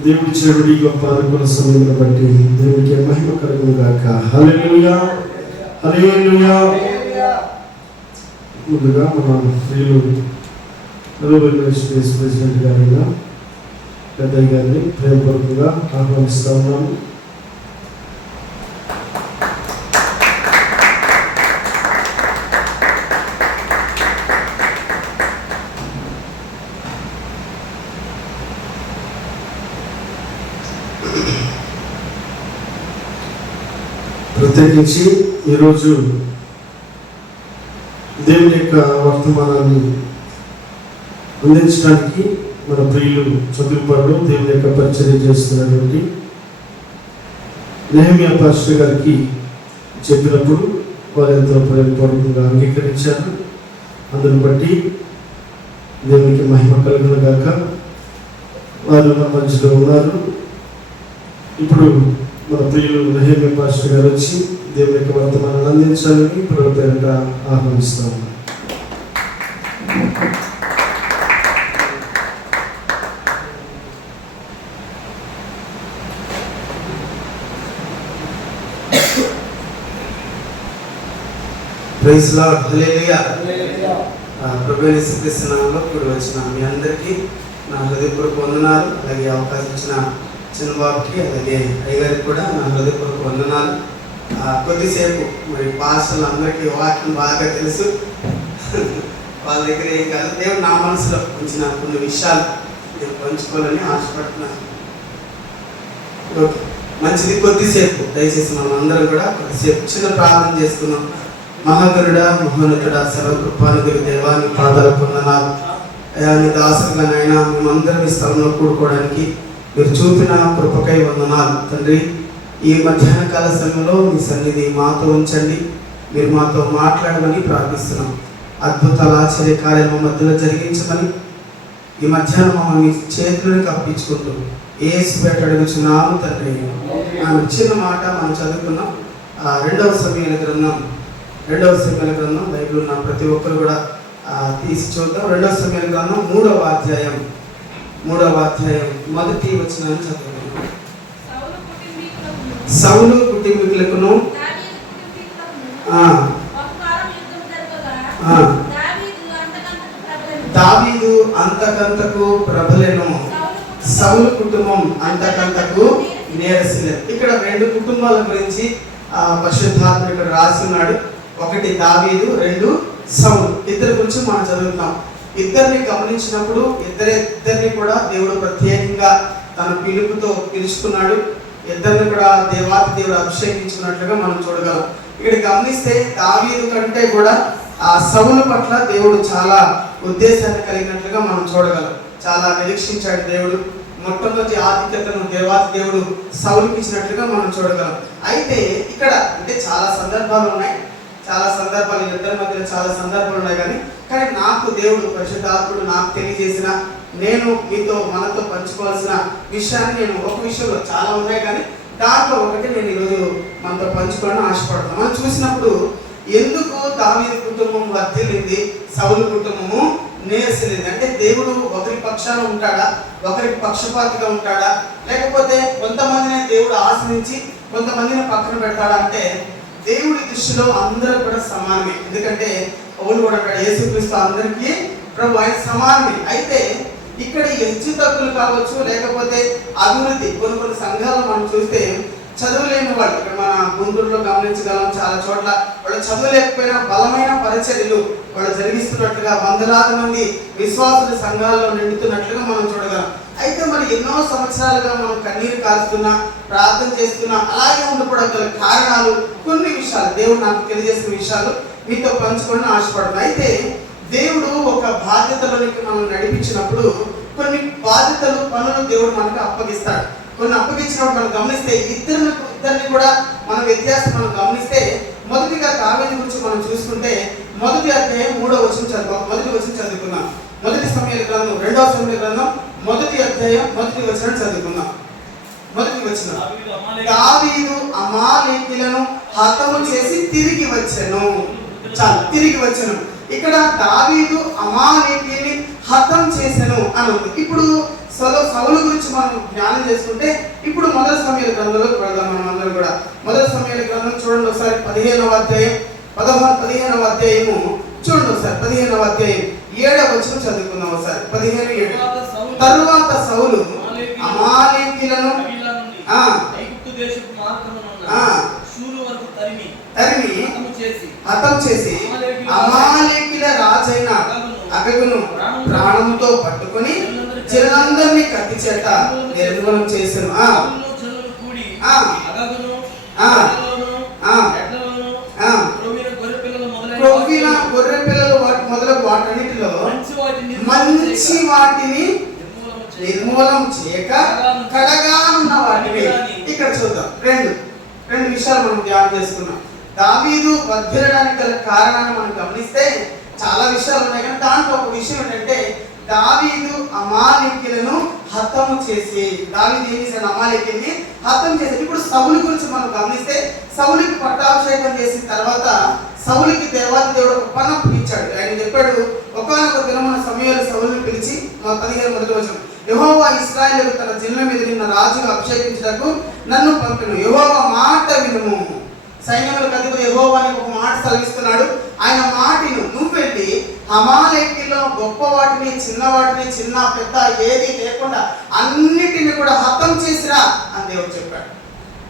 దేవుడి చెడుడి గొప్ప అనుకున్న సమయం బట్టి దేవుడికి మహిమ కలుగును గాక. హల్లెలూయా, హల్లెలూయా. ముందుగా మన ప్రియులు గ్లోబల్ మినిస్ట్రీస్ ప్రెసిడెంట్ గారైన పెద్దయ్య గారిని ప్రేమపూర్వకంగా ఆహ్వానిస్తూ ఉన్నాము. ప్రత్యేకించి ఈరోజు దేవుని యొక్క వర్తమానాన్ని అందించడానికి మన ప్రియులు చదువుపాడు దేవుని యొక్క పరిచర్య చేస్తున్నటువంటి నెహెమ్యా పాస్టర్ గారికి చెప్పినప్పుడు వారు ఎంతో ప్రేమపూర్వకంగా అంగీకరించారు. అందుని బట్టి దేవునికి మహిమ కలుగును గాక. వారు మన మధ్యలో ఉన్నారు. ఇప్పుడు మన ప్రియులు నెహెమ్యా పాస్టర్ గారు వచ్చి దేవుని యొక్క వర్తమానాన్ని అందించాలని ఇప్పుడు పేరిట ఆహ్వానిస్తాము. ప్రైజ్ లార్డ్, హల్లెలూయా. ప్రభువైన యేసుక్రీస్తు నామములో కూడి వచ్చిన మీ అందరికీ నా హృదయపూర్వక వందనాలు. అలాగే అవకాశం ఇచ్చిన చిన్నబాబుకి అలాగే అయ్యగారికి కూడా నా హృదయపూర్వక వందనాలు. కొద్దిసేపు మరి పాస్టర్లు అందరికీ వాక్యం బాగా తెలుసు, వాళ్ళ దగ్గర ఏం కాదు. దేవుడు నా మనసులో ఉంచిన కొన్ని విషయాలు నేను పంచుకోవాలని ఆశపడుతున్నాను. ఓకే, మంచిది. కొద్దిసేపు దయచేసి మనం అందరం కూడా కొద్దిసేపు చిన్న ప్రార్థన చేసుకున్నాం. మహాగరుడా, మహోన్నతుడా, సర్వకృపానిధి దేవాని పాదాలకు వందనాలు. అయా, నీ దాసులుగానైనా మేమందరం ఈ స్థలంలో కూడుకోవడానికి మీరు చూపిన కృపకై వందనాలు తండ్రి. ఈ మధ్యాహ్న కాల సమయంలో మీ సన్నిధి మాతో ఉంచండి, మీరు మాతో మాట్లాడమని ప్రార్థిస్తున్నాం. అద్భుతాల ఆశ్చర్య కార్యాలు మధ్యలో జరిగించమని ఈ మధ్యాహ్నం మమ్మల్ని చేతులను కప్పించుకుంటూ యేసు పేట అడుగుచున్నాము తండ్రి. చిన్న మాట మనం చదువుకున్నాం. రెండవ సమయాల గ్రంథం బైబిల్ ఉన్న ప్రతి ఒక్కరు కూడా తీసి చూద్దాం. రెండవ సమయాల గ్రంథం 3వ అధ్యాయం మొదటి వచనాన్ని చదువుకున్నాం. సౌలు కుటుంబీకులకును దావీదు అంతకంతకు ప్రబలెను, సౌలు కుటుంబం అంతకంతకు నీరసలేదు. ఇక్కడ రెండు కుటుంబాల గురించి పరిశుద్ధాత్మ ఇక్కడ రాసి ఉన్నాడు. ఒకటి దావీదు, రెండు సౌలు. ఇద్దరి గురించి మనం చదువుతాం. ఇద్దరిని గమనించినప్పుడు ఇద్దరిని కూడా దేవుడు ప్రత్యేకంగా తన పిలుపుతో పిలుచుకున్నాడు. ఇద్దరిని కూడా దేవాతి దేవుడు అభిషేకించుకున్నట్లుగా మనం చూడగలం. ఇక్కడ గమనిస్తే దావీదు కంటే కూడా ఆ సౌలు పట్ల దేవుడు చాలా ఉద్దేశాన్ని కలిగినట్లుగా మనం చూడగలం. చాలా నిరీక్షించాడు దేవుడు. మొట్టమొదటి ఆధిక్యతను దేవాతి దేవుడు సౌలుకి ఇచ్చినట్లుగా మనం చూడగలం. అయితే ఇక్కడ అంటే చాలా సందర్భాలు ఉన్నాయి, ఇద్దరి మధ్యలో చాలా సందర్భాలు ఉన్నాయి. కానీ నాకు దేవుడు పరిశుద్ధాత్ముడు నాకు తెలియజేసిన, నేను మనతో పంచుకోవాల్సిన విషయాన్ని నేను ఒక విషయంలో చాలా ఉన్నాయి, కానీ దాంట్లో ఒకటి నేను ఈరోజు మనతో పంచుకోవాలని ఆశపడుతున్నాను. మనం చూసినప్పుడు ఎందుకు దావీదు కుటుంబం వర్ధిల్లింది, సౌలు కుటుంబము నీరసలేదు అంటే దేవుడు ఒకరి పక్షాన ఉంటాడా, ఒకరికి పక్షపాతిగా ఉంటాడా, లేకపోతే కొంతమందిని దేవుడు ఆశ్రయించి కొంతమందిని పక్కన పెడతాడా అంటే దేవుడి దృష్టిలో అందరూ కూడా సమానమే. ఎందుకంటే పౌలు కూడా యేసుక్రీస్తు అందరికీ ప్రభు, ఆయన సమానమే. అయితే ఇక్కడ హెచ్చు తగ్గులు కావచ్చు, లేకపోతే అభివృద్ధి కొన్ని సంఘాలు మనం చూస్తే చదువులేని వాళ్ళు, ఇక్కడ మన గుంటూరులో గమనించగలం, చాలా చోట్ల వాళ్ళు చదువులేకపోయినా బలమైన పరిచర్యలు వాళ్ళు జరిగిస్తున్నట్లుగా వందలాది మంది విశ్వాసుల సంఘాల్లో నిండుతున్నట్లుగా మనం చూడగలం. అయితే మరి ఎన్నో సంవత్సరాలుగా మనం కన్నీరు కారుస్తున్నా, ప్రార్థన చేస్తున్నా, అలాగే ఉండిపోవడం కారణాలు కొన్ని విషయాలు దేవుడు నాకు తెలియజేసిన విషయాలు మీతో పంచుకొని ఆశపడుతున్నాను. అయితే దేవుడు ఒక బాధ్యతలోనికి మనం నడిపించినప్పుడు కొన్ని బాధ్యతలు, పనులు దేవుడు మనకు అప్పగిస్తాడు. కొన్ని అప్పగించినప్పుడు మనం గమనిస్తే ఇద్దరిని కూడా మన వ్యత్యాసం మనం గమనిస్తే, మొదటిగా దావీదు గురించి మనం చూసుకుంటే మొదటి అధ్యాయం 3వ వచనం చదువుకున్నాం. మొదటి సమయాల గ్రంథం 2వ సమయాల గ్రంథం 1వ అధ్యాయం 1వ వచనం చదువుకున్నాం. 1వ వచనం, దావీదు అమాలేకీయులను హతము చేసి తిరిగి వచ్చెను. తిరిగి వచ్చెను. ఇక్కడ దావీదు అమాలేకీయుని హతం చేసెను అని ఉంది. ఇప్పుడు సౌలు గురించి మనం ధ్యానం చేసుకుంటే ఇప్పుడు మొదటి సమయాల గ్రంథంలోకి వెళ్దాం. మనం అందరం కూడా మొదటి సమయాల గ్రంథం చూడండి ఒకసారి 15వ అధ్యాయం 15వ అధ్యాయము చూడండి ఒకసారి 15వ అధ్యాయం 7వ వచనం చదువుకుందాం ఒకసారి. 15:7. తరువాత సౌలు అమాలేకీయులను తరిమి హతం చేసి అమాలేకీయుల రాజైన అగగును ప్రాణముతో పట్టుకొని జనులందరినీ కత్తి చేత నిర్మూలన చేసెను. క్రొవ్విన గొర్రె పిల్లలు మొదలగు వాటన్నిటిలో మంచి వాటిని నిర్మూలం చేయక కడగా ఉన్న వాటిని. ఇక్కడ చూద్దాం, రెండు విషయాలు మనం ధ్యానం చేసుకున్నాం. దావీదు వర్ధిల్లడానికి గల కారణాన్ని మనం గమనిస్తే చాలా విషయాలు ఉన్నాయి, కానీ దాంట్లో ఒక విషయం ఏంటంటే దావీదు అమాలేకీయులను హతము చేసి, దావీదు ఏం చేశాడు? అమాలేకీయుల్ని హతం చేశాడు. ఇప్పుడు సౌలు గురించి మనం గమనిస్తే సౌలుకి పట్టాభిషేకం చేసిన తర్వాత సౌలుకి దేవాది దేవుడు ఒక పని అప్పగించాడు. ఆయన చెప్పాడు, ఒకానొక దినమున సమూయేలు సౌలుని పిలిచి 15 మొదటి వచనం, యెహోవా ఇశ్రాయేలు తన జనుల మీద నిన్న రాజుగా అభిషేకించుటకు నన్ను పంపెను. యెహోవా మాట వినుము. సైన్యములకు అధిపతి యెహోవా నీకు ఒక మాట సెలవిస్తున్నాడు. ఆయన మాటను నువ్వు వెళ్ళి అమాలేకీయుల్లో గొప్ప వాటిని చిన్న వాటిని, చిన్న పెద్ద ఏది లేకుండా అన్నిటిని కూడా హతం చేసిరా అని దేవుడు చెప్పాడు.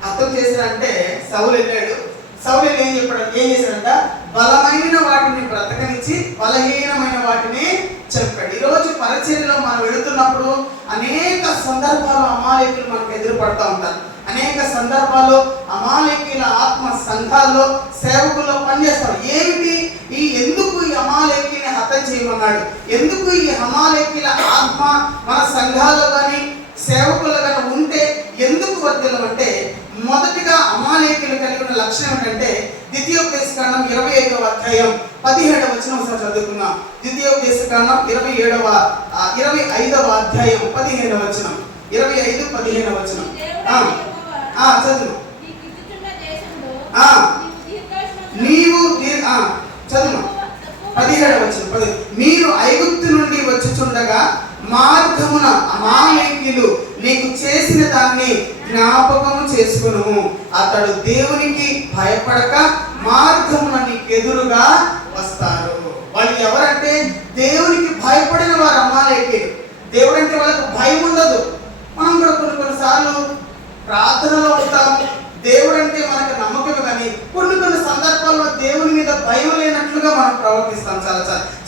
హతం చేసిరా అంటే సౌలు వెళ్ళాడు. సౌలు ఏం చేశాడంట? బలమైన వాటిని బ్రతకనిచ్చి బలహీనమైన వాటిని చెప్పాడు. ఈరోజు పరిచర్యలో మనం వెళుతున్నప్పుడు అనేక సందర్భాలు అమాలేకీయులు మనకు ఎదురుపడతా ఉంటారు. అనేక సందర్భాల్లో అమాలేకీయుల ఆత్మ సంఘాల్లో సేవకుల్లో పనిచేస్తారు. ఏమిటి ఎందుకు ఈ అమాలేకీయుని హతం చేయమన్నాడు? ఎందుకు ఈ అమాలేకీయుల ఆత్మ మన సంఘాల్లో కానీ సేవకుల్లో కానీ ఉంటే ఎందుకు వర్ధిల్లమంటే, మొదటిగా అమాలేకీయులు కలిగి ఉన్న లక్షణం ఏంటంటే ద్వితీయోపదేశకాండం 25వ అధ్యాయం 17వ వచనం ఒకసారి చదువుకుందాం. ద్వితీయోపదేశకాండం 25వ అధ్యాయం 15వ వచనం. 25-15వ వచనం చదువు. నీవు చదువు 17వ వచనం. మీరు ఐగుప్తు నుండి వచ్చుచుండగా మార్గమున అమాలేకీయులు నీకు చేసిన దాన్ని జ్ఞాపకము చేసుకును. అతడు దేవునికి భయపడక మార్గమున నీకు ఎదురుగా వస్తారు. వాళ్ళు ఎవరంటే దేవునికి భయపడిన వారు అమాలేకీయులు. దేవుడు అంటే వాళ్ళకు భయం ఉండదు. మనం కూడా కొన్నిసార్లు ప్రార్థనలో ఉంటాము, దేవుడు అంటే మనకు నమ్మకం, కానీ కొన్ని సందర్భాల్లో దేవుని మీద భయం లేనట్లుగా మనం ప్రవర్తిస్తాం.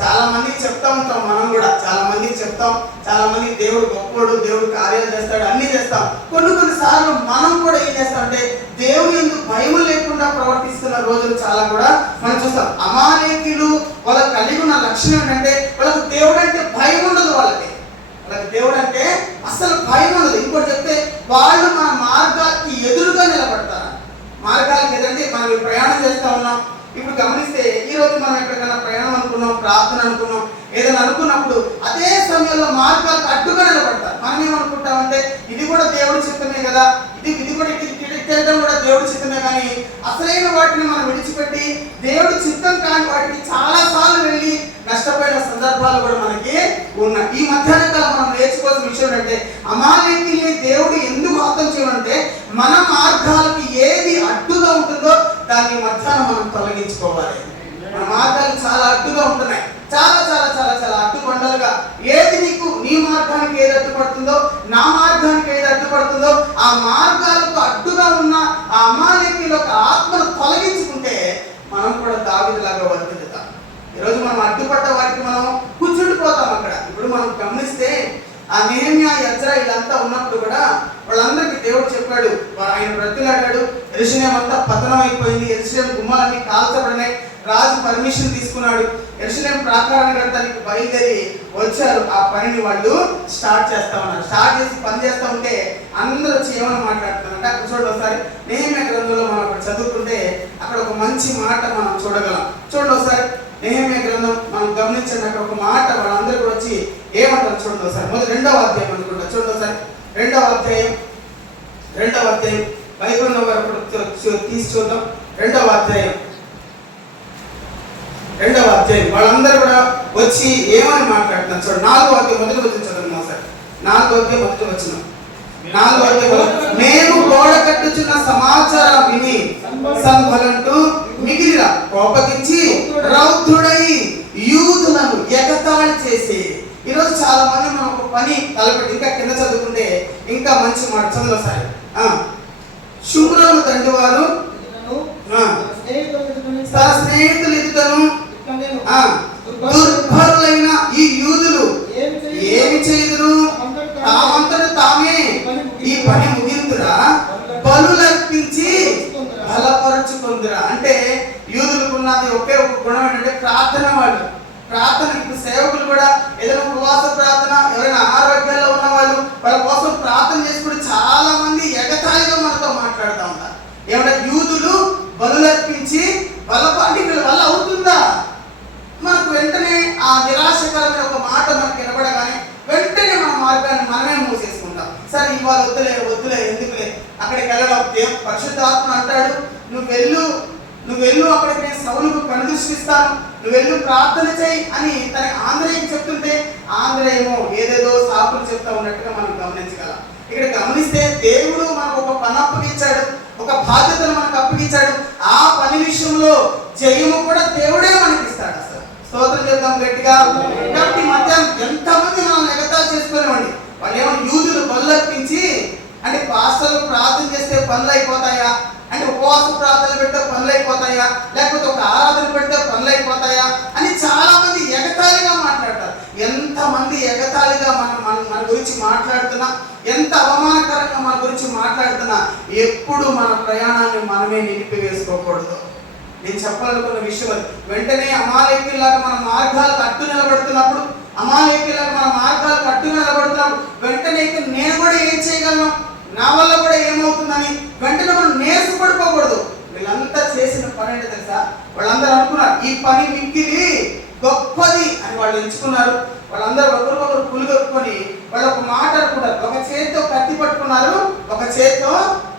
చాలా మందికి చెప్తా ఉంటాం. మనం కూడా చాలా మందికి చెప్తాం, చాలా మంది దేవుడు గొప్పవాడు, దేవుడు కార్యాలు చేస్తాడు, అన్ని చేస్తాం. కొన్ని సార్లు మనం కూడా ఏం చేస్తామంటే దేవుని ఎందుకు భయం లేకుండా ప్రవర్తిస్తున్న రోజులు చాలా కూడా మనం చూస్తాం. అమాలేకీయులు వాళ్ళకి కలిగి ఉన్న లక్షణం ఏంటంటే వాళ్ళకు దేవుడు అంటే భయం ఉండదు. వాళ్ళకి దేవుడు అంటే అసలు భయం ఉండదు. ఇంకోటి చెప్తే వాళ్ళు మన మార్గాలకి ఎదురుగా నిలబడతారు. మార్గాలకు ఎదురంటే మనం ప్రయాణం చేస్తా ఉన్నాం. ఇప్పుడు గమనిస్తే ఈ రోజు మనం ఎక్కడికైనా ప్రయాణం అనుకున్నాం, ప్రార్థన అనుకున్నాం, ఏదైనా అనుకున్నప్పుడు అదే సమయంలో మార్గాలకు అడ్డుగా నిలబడతారు. మనం ఏమనుకుంటామంటే ఇది కూడా దేవుడి చిత్తమే కదా, ఇది కూడా చేయడం కూడా దేవుడి చిత్తమే, కానీ అసలైన వాటిని మనం విడిచిపెట్టి దేవుడి చిత్తం కాని వాటికి చాలా సార్లు వెళ్ళి నష్టపోయిన సందర్భాలు కూడా మనకి ఉన్నాయి. ఈ మధ్యాహ్న కాలం మనం నేర్చుకోవాల్సిన విషయం అంటే అమాలేకీయుల్ని దేవుడు ఎందుకు హతం చేయమంటే మన మార్గాలకి ఏది అడ్డుగా ఉంటుందో దాన్ని మధ్యాహ్నం మనం తొలగించుకోవాలి. మన మార్గాలు చాలా అడ్డుగా ఉంటున్నాయి, చాలా చాలా చాలా చాలా అడ్డుబండలుగా. ఏది నీకు నీ మార్గానికి ఏది అడ్డుపడుతుందో, నా మార్గానికి ఏది అడ్డుపడుతుందో ఆ మార్గాలకు అడ్డుగా ఉన్న ఆ అమాలేకీయుల ఆత్మను తొలగించుకుంటే మనం కూడా దావీదులాగా వర్ధిల్లుతాం. ఈరోజు మనం అడ్డుపడ్డ వాటికి మనం కూర్చుండిపోతాం అక్కడ. ఇప్పుడు మనం గమనిస్తే ఆ నెహెమ్యా, ఎజ్రా వీళ్ళంతా ఉన్నప్పుడు కూడా వాళ్ళందరికీ దేవుడు చెప్పాడు, ఆయన బ్రతిలాడాడు. యెరూషలేము అంతా పతనం అయిపోయింది, యెరూషలేము గుమ్మాలన్నీ కాల్చబడినాయి. రాజు పర్మిషన్ తీసుకున్నాడు, యెరూషలేము ప్రాకారాన్ని కట్టడానికి బయలుదేరి వచ్చారు. ఆ పనిని వాళ్ళు స్టార్ట్ చేస్తా ఉన్నారు. స్టార్ట్ చేసి పని చేస్తూ ఉంటే అందరూ వచ్చి ఏమైనా మాట్లాడుతున్నారంటే అక్కడ చూడండి ఒకసారి నెహెమ్యా గ్రంథంలో మనం అక్కడ చదువుకుంటే అక్కడ ఒక మంచి మాట మనం చూడగలం. చూడండి ఒకసారి నెహెమ్యా గ్రంథం మనం గమనించండి. అక్కడ ఒక మాట వాళ్ళందరూ కూడా వచ్చి ఏమంటారు చూడండి ఒకసారి. మొదటి 2వ అధ్యాయం అనుకుంటా, చూడండి ఒకసారి. 2వ అధ్యాయం బైబిల్ తీసి చూద్దాం. 2వ అధ్యాయం వాళ్ళందరూ కూడా వచ్చి ఏమని మాట్లాడుతున్నారు చూడండి. 4వ అధ్యాయం మొదటి వచ్చి చదువు సార్. 4వ మేము గోడ కట్టుచున్న సమాచారం విని సంబలంటూ మిగిలిన కోపగించి రౌద్రుడై యూదులను ఎగతాళి చేసి. ఈరోజు చాలా మంది మనం ఒక పని తలపెట్టి, ఇంకా కింద చదువుకుంటే ఇంకా మంచి మాట చదువు సార్. శుభ్రము తండ్రి వారు తన స్నేహితులు ఎదుటను దుర్భరులైన ఈ యూదులు ఏమి చేయుదురు? తామంతట తామే ఈ పని ముగింతురా, బలులర్పించి బలపరుచుకుందురా. అంటే యూదులకు ఉన్నది ఒకే ఒక గుణం ఏంటంటే ప్రార్థన. వాళ్ళు ప్రార్థన, ఇప్పుడు సేవకులు కూడా ఏదైనా ఉపవాస ప్రార్థన, ఎవరైనా ఆరోగ్యాల్లో ఉన్న వాళ్ళు వాళ్ళ కోసం ప్రార్థన చేసుకుంటే చాలా మంది ఎగతాళిగా మనతో మాట్లాడుతూ ఉంటారు. ఏమంటే యూదులు బలులర్పించి బలపాటి వల్ల అవుతుందా? మనకు వెంటనే ఆ నిరాశకరమైన ఒక మాట మనకు వినపడగానే వెంటనే మన మార్గాన్ని మనమే మూసేసుకుంటాం. సరే ఇవాళ వద్దులే ఎందుకులే అక్కడికి వెళ్ళడం. పరిశుద్ధాత్మ అంటాడు, నువ్వు వెళ్ళు అక్కడికి నేను సౌలుకు కనుదృష్టిస్తాను, నువ్వు వెళ్ళు ప్రార్థన చేయి అని తనకి ఆంధ్రేయకి చెప్తుంటే ఆంధ్రేయమో ఏదేదో సాకులు చెప్తా ఉన్నట్టుగా మనం గమనించగలం. ఇక్కడ గమనిస్తే దేవుడు మనకు ఒక పని అప్పగించాడు, ఒక బాధ్యతను మనకు అప్పగించాడు. ఆ పని విషయంలో జయము కూడా దేవుడే మనకి ఇస్తాడు. అసలు స్తోత్రం చెప్తాం గట్టిగా. కాబట్టి మధ్యాహ్నం ఎంతమంది మనం ఎగతాళి చేసుకునేవాడి. వాళ్ళు ఏమో యూదులు బలులర్పించి, అంటే పాస్టర్లు ప్రార్థన చేస్తే పనులు అయిపోతాయా, అంటే ఉపవాస ప్రార్థనలు పెడితే పనులు అయిపోతాయా, లేకపోతే ఒక ఆరాధన పెడితే పనులు అయిపోతాయా అని చాలా మంది ఎగతాళిగా మాట్లాడతారు. ఎంతమంది ఎగతాళిగా మన గురించి మాట్లాడుతున్నా, ఎంత అవమానకరంగా మన గురించి మాట్లాడుతున్నా, ఎప్పుడు మన ప్రయాణాన్ని మనమే నిలిపివేసుకోకూడదు. నేను చెప్పాలనుకున్న విషయం అది. వెంటనే అమాలేకుల్లాగా మన మార్గాలకు అడ్డు నిలబడుతున్నప్పుడు, వెంటనే నేను కూడా ఏం చేయగలను, నా వల్ల కూడా ఏమవుతుందని వెంటనే మనం నేర్చుపడిపోకూడదు. వీళ్ళంతా చేసిన పని ఏంటో తెలుసా? వాళ్ళందరూ అనుకున్నారు ఈ పని మిక్కిలి గొప్పది అని వాళ్ళు ఎంచుకున్నారు. వాళ్ళందరూ ఒకరికొకరు పులిగొట్టుకొని వాళ్ళు ఒక మాట అనుకున్నారు. ఒక చేతితో కత్తి పట్టుకున్నారు, ఒక చేతితో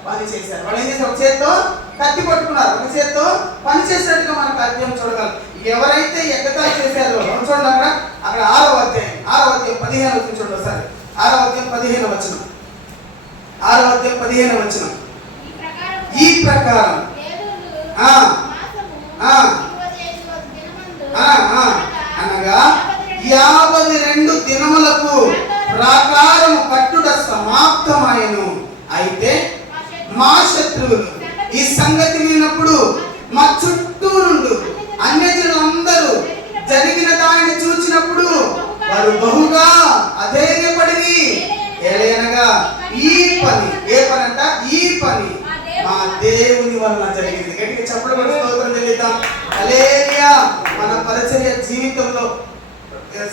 పని చేశారు. వాళ్ళు ఏం చేశారు? ఒక చేతితో కత్తి పట్టుకున్నారు, ఒక చేతితో పని చేసినట్టుగా మనకు అర్థం చూడగలం. ఎవరైతే ఎగతాళి చేశారో చూడండి, అక్కడ 6వ అధ్యాయం 15 వచ్చిన చూడండి ఒకసారి. 6వ అధ్యాయం 15 వచనం. ఈ ప్రకారం అనగా 52 దినములకు ప్రాకారము కట్టుట సమాప్తమాయెను. అయితే మా శత్రువులు ఈ సంగతి విన్నప్పుడు మా చుట్టూ నుండి అన్యజనులందరూ జరిగిన దానిని చూచినప్పుడు వారు బహుగా అధైర్యపడి, ఏలయనగా ఈ పని, ఏ పని అంట? ఈ పని మా దేవుని వలన జరిగింది. గట్టిగా చెప్పడం స్తోత్రం చెల్లిద్దాం. హల్లెలూయా. మన పరిచర్య జీవితంలో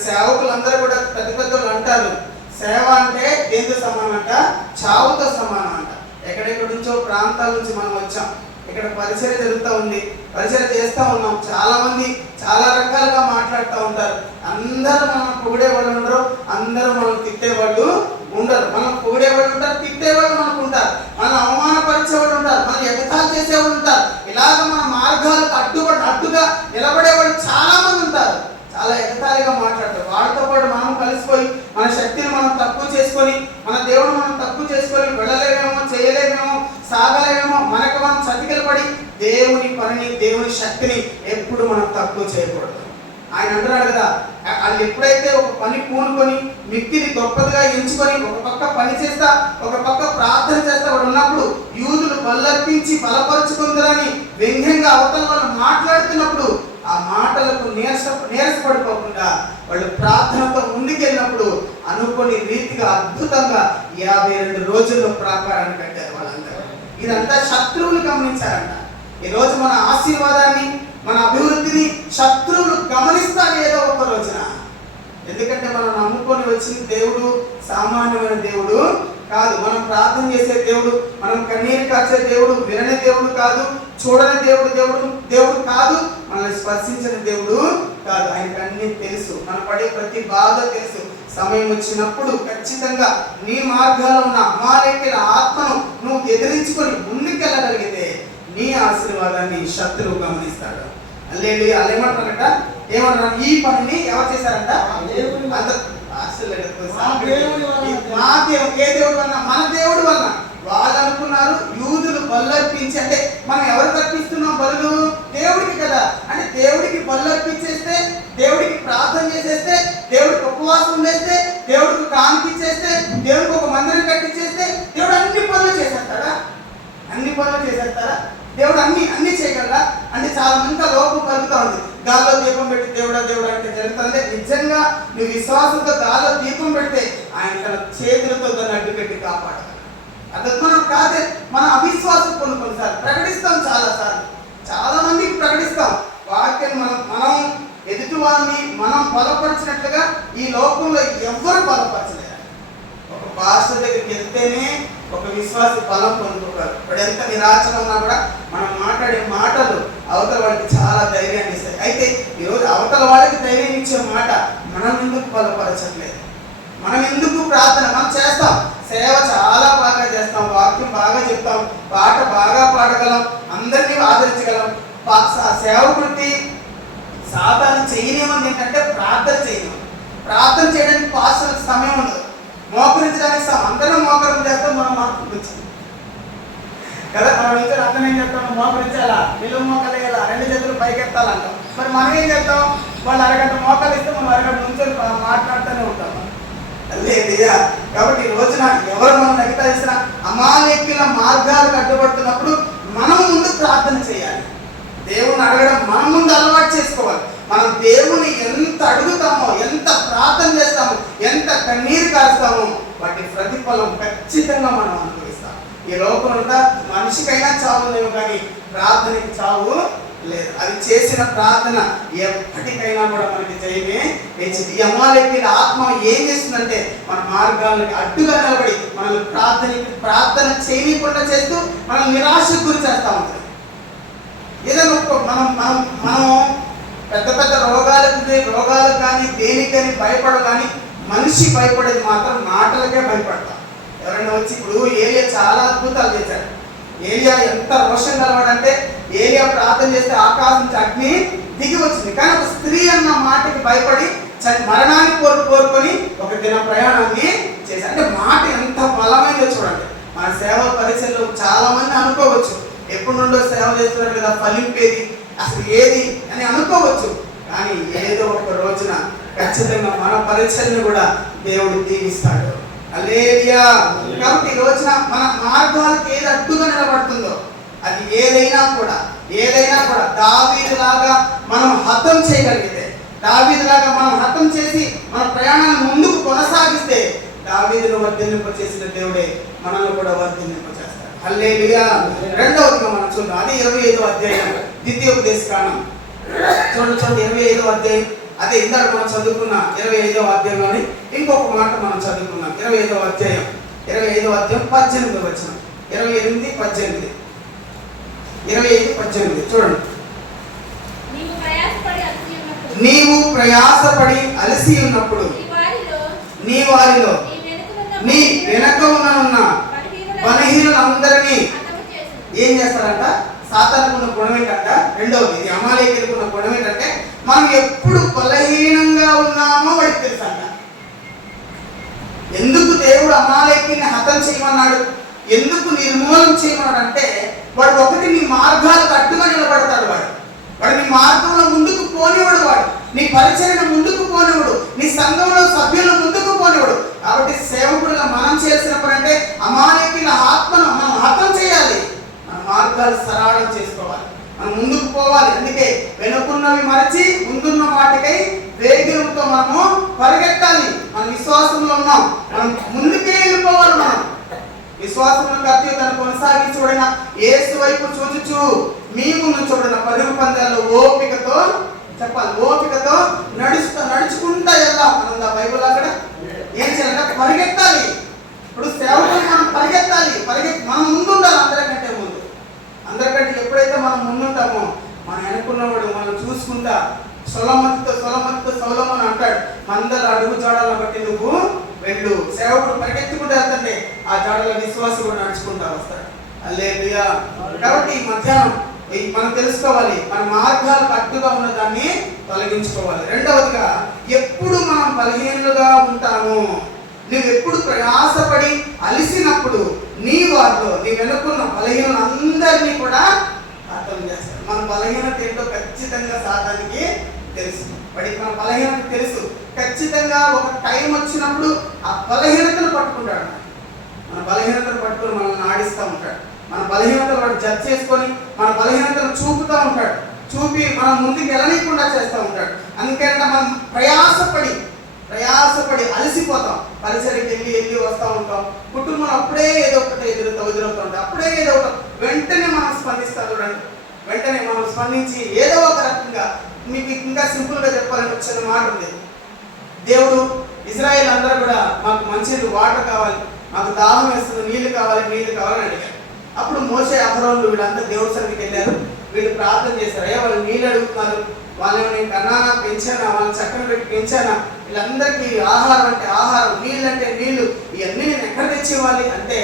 సేవకులందరూ కూడా పెద్దలు అంటారు, సేవ అంటే దేనితో సమానం అంట? చావుతో సమానం అంట. ఎక్కడెక్కడి నుంచో ప్రాంతాల నుంచి మనం వచ్చాం, ఇక్కడ పరిచర్య జరుగుతూ ఉంది, పరిచర్య చేస్తూ ఉన్నాం. చాలా మంది చాలా రకాలుగా మాట్లాడుతూ ఉంటారు. అందరూ మనం పొగిడేవాళ్ళు ఉండరు, అందరూ మనం తిట్టేవాళ్ళు ఉండరు. మనం పొగిడేవాళ్ళు ఉంటారు, తిట్టేవాళ్ళు మనకు ఉంటారు, మనం అవమానపరిచేవాళ్ళు ఉంటారు, మనం ఎగతాళి చేసేవాళ్ళు ఉంటారు. ఇలాగ మన మార్గాలకు అడ్డుగా నిలబడేవాళ్ళు చాలా మంది ఉంటారు. చాలా ఎగతాళిగా మాట్లాడతారు. వాళ్ళతో పాటు మనం కలిసిపోయి మన శక్తిని మనం తక్కువ చేసుకొని, మన దేవుడు మనం తక్కువ చేసుకొని వెళ్ళలేమేమో, చేయలేమేమో, సాగలేమేమో, మనకు మనం చతికిలు పడి దేవుని పనిని, దేవుని శక్తిని ఎప్పుడు మనం తక్కువ చేయకూడదు. ఆయన అంటున్నాడు కదా, వాళ్ళు ఎప్పుడైతే ఒక పని పూనుకొని మిక్కిలి గొప్పదిగా ఎంచుకొని ఒక పక్క పని చేస్తా, ఒక పక్క ప్రార్థన చేస్తా వాడు ఉన్నప్పుడు యూదులు బల్లర్పించి బలపరుచుకుందరని వ్యంగ్యంగా అవతల వాళ్ళు మాట్లాడుతున్నప్పుడు ఆ మాటలకు నీరసపడిపోకుండా వాళ్ళు ప్రార్థనతో ముందుకెళ్ళినప్పుడు అనుకోని రీతిగా అద్భుతంగా 52 రోజుల్లో ప్రాకారాన్ని కట్టారు వాళ్ళందరూ. ఇదంతా శత్రువులు గమనించారంట. ఈరోజు మన ఆశీర్వాదాన్ని, మన అభివృద్ధిని శత్రువులు గమనిస్తారు ఏదో ఒక రోజున. ఎందుకంటే మనం నమ్ముకొని వచ్చిన దేవుడు సామాన్యమైన దేవుడు కాదు. మనం ప్రార్థన చేసే దేవుడు, మనం కన్నీరు కార్చే దేవుడు, వినని దేవుడు కాదు, చూడని దేవుడు కాదు, మనల్ని స్పర్శించిన దేవుడు కాదు. ఆయనకు అన్ని తెలుసు, మన పడే ప్రతి బాధ తెలుసు. సమయం వచ్చినప్పుడు ఖచ్చితంగా నీ మార్గాల్లో ఉన్న అమాలేకుల ఆత్మను నువ్వు ఎదిరించుకొని ముందుకెళ్ళగలిగితే నీ ఆశీర్వాదాన్ని శత్రువు గమనిస్తాడు. హల్లెలూయా. ఏమంటారంట? ఈ పనిని ఎవరు చేశారంట? నా దేవుడు, ఏ దేవుడు వలన? మన దేవుడు వలన. వాళ్ళు అనుకున్నారు యూదులు బలుర్పించి, అంటే మనం ఎవరికి అర్పిస్తున్నాం బలులు? దేవుడికి కదా. అంటే దేవుడికి బలుర్పించేస్తే, దేవుడికి ప్రార్థన చేసేస్తే, దేవుడికి ఉపవాసం ఉండేస్తే, దేవుడికి కానిపించేస్తే, దేవుడికి ఒక మందిరం కట్టించేస్తే దేవుడు అన్ని పనులు చేసేస్తాడా? అన్ని పనులు చేసేస్తారా? దేవుడు అన్ని చేయగలరా? అంటే చాలా మంది లోపం కలుగుతా ఉంది. గాల్లో దీపం పెట్టి దేవుడా దేవుడా అంటే జరుగుతుందంటే, నిజంగా నువ్వు విశ్వాసంతో గాల్లో దీపం పెడితే ఆయన తన చేతులతో దాన్ని అడ్డు పెట్టి కాపాడతాడు. అది మనం కాదే, మన అవిశ్వాసం కొన్నిసార్లు ప్రకటిస్తాం, చాలా మందికి ప్రకటిస్తాం వాక్యం. మనం ఎదుటి వారిని మనం బలపరిచినట్లుగా ఈ లోకంలో ఎవ్వరు బలపరచలేరు. ఒక పాస్టర్ దగ్గరికి వెళ్తేనే ఒక విశ్వాస బలం పొందుకోగలరు. ఇప్పుడు ఎంత నిరాశగా ఉన్నా కూడా మనం మాట్లాడే మాటలు అవతల వాళ్ళకి చాలా ధైర్యాన్ని ఇస్తాయి. అయితే ఈరోజు అవతల వాళ్ళకి ధైర్యం ఇచ్చే మాట మనం ఎందుకు బలపరచట్లేదు? మనం ఎందుకు ప్రార్థన? మనం చేస్తాం, సేవ చాలా బాగా చేస్తాం, వాక్యం బాగా చెప్తాం, పాట బాగా పాడగలం, అందరినీ ఆదరించగలం. సేవకుడికి సాధారణ చేయనివ్వండి ఏంటంటే ప్రార్థన చేయడం. ప్రార్థన చేయడానికి పాస్టర్కి సమయం ఉండదు, మోకరించడానికి అందరం మోకరం చేస్తాం, మనం మోకరించాలి కదా. మనం ఇంకా అందరం ఏం చెప్తాం? మోకరించాలా, నిలువు మోకలు వేయాలా, 2 చేతులు పైకెత్తాలంటాం. మరి మనం ఏం చేస్తాం? వాళ్ళు అరగంట మోకాలు ఇస్తే మనం అరగంట నుంచి మాట్లాడుతూనే ఉంటాం. లేదా కాబట్టి ఈ రోజున ఎవరు మనం ఎగతాయిస్తున్నా అమాలేకుల మార్గాలకు అడ్డుపడుతున్నప్పుడు మనం ముందు ప్రార్థన చేయాలి. దేవుని అడగడం మనం ముందు అలవాటు చేసుకోవాలి. మనం దేవుని ఎంత అడుగుతామో, ఎంత ప్రార్థన చేస్తామో, ఎంత కన్నీరు కాస్తామో వాటి ప్రతిఫలం ఖచ్చితంగా మనం అనుభవిస్తాం. ఈ లోకంలో మనిషికైనా చావు లేవు, కానీ ప్రార్థనకి చావు లేదు. అది చేసిన ప్రార్థన ఎప్పటికైనా కూడా మనకి జయమే ఇచ్చింది. ఈ అమాలేకుల ఆత్మ ఏం చేస్తుందంటే మన మార్గాలకు అడ్డుగా నిలబడి మనల్ని ప్రార్థన చేయకుండా చేస్తూ మనం నిరాశకు గురి చేస్తూ ఉంటుంది. ఏదైనా మనం పెద్ద పెద్ద రోగాలకు కానీ దేనికని భయపడదు, కానీ మనిషి భయపడేది మాత్రం మాటలకే భయపడతాం. ఎవరైనా వచ్చి, ఇప్పుడు ఏలియా చాలా అద్భుతాలు చేశాడు. ఏలియా ఎంత రోషం కలవాడంటే, ఏలియా ప్రార్థన చేస్తే ఆకాశం నుంచి అగ్ని దిగి వచ్చింది. కానీ ఒక స్త్రీ అన్న మాటకి భయపడి మరణాన్ని కోరుకొని ఒక దిన ప్రయాణాన్ని చేశాడు. అంటే మాట ఎంత బలమైందో చూడండి. మన సేవ పరిచయంలో చాలా మంది అనుకోవచ్చు, ఎప్పటి నుండో సేవ చేస్తున్నారు కదా, ఫలింపేది అసలు ఏది అని అనుకోవచ్చు. కానీ ఏదో ఒక రోజున ఖచ్చితంగా మన పరిచయను కూడా దేవుడు దీవిస్తాడు. హల్లెలూయా. కాబట్టి ఈ రోజున మన మార్గాలకు ఏది అడ్డుగా నిలబడుతుందో, అది ఏదైనా కూడా దావీదులాగా మనం హతం చేయగలిగితే, దావీదులాగా మనం హతం చేసి మన ప్రయాణాన్ని ముందుకు కొనసాగిస్తే, దావీదును వర్ధిల్లింప చేసిన దేవుడే మనల్ని కూడా వర్ధిల్లింప చేస్తాడు. హల్లెలూయా. రెండవదిగా మనం చూద్దాం, అది 25వ అధ్యాయం ద్వితీయోపదేశకాండం. చూడండి 25వ అధ్యాయం. అదే ఇందాక మనం చదువుకున్న 25వ అధ్యాయంలోని ఇంకొక మాట మనం చదువుకున్నాం. 25వ అధ్యాయం 18వ వచనం, 28, 18, 25, 18 చూడండి. నీవు ప్రయాసపడి అలసి ఉన్నప్పుడు నీ వారిలో నీ వెనక ఉన్న బలహీనులందరినీ ఏం చేస్తారంట? సాతానుకున్న గుణం ఏంటంట? రెండవది, ఇది అమాలేకులకున్న గుణం ఏంటంటే, మనం ఎప్పుడు బలహీనంగా ఉన్నామో వాడికి తెలుసంట. ఎందుకు దేవుడు అమాలేకుని హతం చేయమన్నాడు, ఎందుకు నిర్మూలన చేయమన్నాడు అంటే, వాడు ఒకటి నీ మార్గాలకు అడ్డుగా నిలబడతాడు. వాడు నీ మార్గంలో ముందుకు పోనివాడు, వాడు నీ పరిచర్యను ముందుకు పోనివాడు, నీ సంఘంలో సభ్యులను ముందుకు పోనివాడు. కాబట్టి సేవకుడుగా మనం చేసిన పని అంటే అమాలేకుల ఆత్మను మనం హతం చేయాలి, మన మార్గాలు సరళం చేసుకోవాలి, మనం ముందుకు పోవాలి. అందుకే వెనుకున్నవి మరచి ముందున్న వాటికై వేగంతో మనము పరిగెత్తాలి. మన విశ్వాసంలో ఉన్నాం, మనం ముందుకే వెళ్ళిపోవాలి. మనం విశ్వాసంలో కర్తవ్యాన్ని కొనసాగి చూడైనా యేసు వైపు చూచుచు మేము చూడన పరుగు పందాల్లో ఓపికతో చెప్పాలి, ఓపికతో నడుచుకుంటా వెళ్దాం. మనం బైబుల్ అక్కడ ఏం చేయాలంటే పరిగెత్తాలి. ఇప్పుడు సేవకులు మనం పరిగెత్తాలి, మనం ముందు ఉండాలి. అందరికంటే ఎప్పుడైతే మనం ముందుంటామో మన వెనుకున్నవాడు మనం చూసుకుంటా సొలొమోనుతో సొలొమోను అంటాడు, మందల అడుగు జాడలను బట్టి నువ్వు వెళ్ళు. సేవకుడు పరిగెత్తుకుంటూ వెళ్తుంటే ఆ జాడల విశ్వాసి కూడా నడుచుకుంటా వస్తాడు. హల్లెలూయా. కాబట్టి ఈ మధ్యాహ్నం మనం తెలుసుకోవాలి, మన మార్గాలకు అడ్డుగా ఉన్న దాన్ని తొలగించుకోవాలి. రెండవదిగా, ఎప్పుడు మనం బలహీనులుగా ఉంటాము, నువ్వు ఎప్పుడు ప్రయాసపడి అలిసినప్పుడు నీ వారిలో నీ వెనుకున్న బలహీనలందరినీ కూడా అర్థం చేస్తాడు. మన బలహీనత ఏంటో ఖచ్చితంగా సాతానికి తెలుసు. వాడికి మన బలహీనత తెలుసు. ఖచ్చితంగా ఒక టైం వచ్చినప్పుడు ఆ బలహీనతను పట్టుకుంటాడు. మన బలహీనతను పట్టుకొని మనల్ని ఆడిస్తూ ఉంటాడు. మన బలహీనతలు వాడు జడ్జ్ చేసుకొని మన బలహీనతను చూపుతూ ఉంటాడు. చూపి మనం ముందుకు వెళ్ళనీయకుండా చేస్తూ ఉంటాడు. అందుకంటే మనం ప్రయాసపడి అలసిపోతాం. పరిసరికి వెళ్ళి వస్తూ ఉంటాం. కుటుంబం అప్పుడే ఏదో ఒకటి ఎదురవుతూ ఉంటాం. అప్పుడే ఏదో ఒకటి వెంటనే మనం స్పందిస్తాం. చూడండి, వెంటనే మనం స్పందించి ఏదో ఒక రకంగా, మీకు ఇంకా సింపుల్గా చెప్పాలంటే చిన్న మాట ఉంది. దేవుడు ఇజ్రాయేల్ అందరూ కూడా మాకు మంచి వాటర్ కావాలి, మాకు దాహం వేస్తుంది, నీళ్లు కావాలని అడిగారు. అప్పుడు మోషే అహరోను వీళ్ళంతా దేవుడి సన్నిధికి వెళ్ళారు. వీళ్ళు ప్రార్థన చేశారు. అయ్యా వాళ్ళు నీళ్ళు అడుగుతున్నారు, వాళ్ళని నేను కన్నానా పెంచానా, వాళ్ళని చక్కని పెట్టి పెంచానా, వీళ్ళందరికీ ఆహారం అంటే ఆహారం, నీళ్ళు అంటే నీళ్లు, ఇవన్నీ నేను ఎక్కడ తెచ్చివ్వాలి అంటే,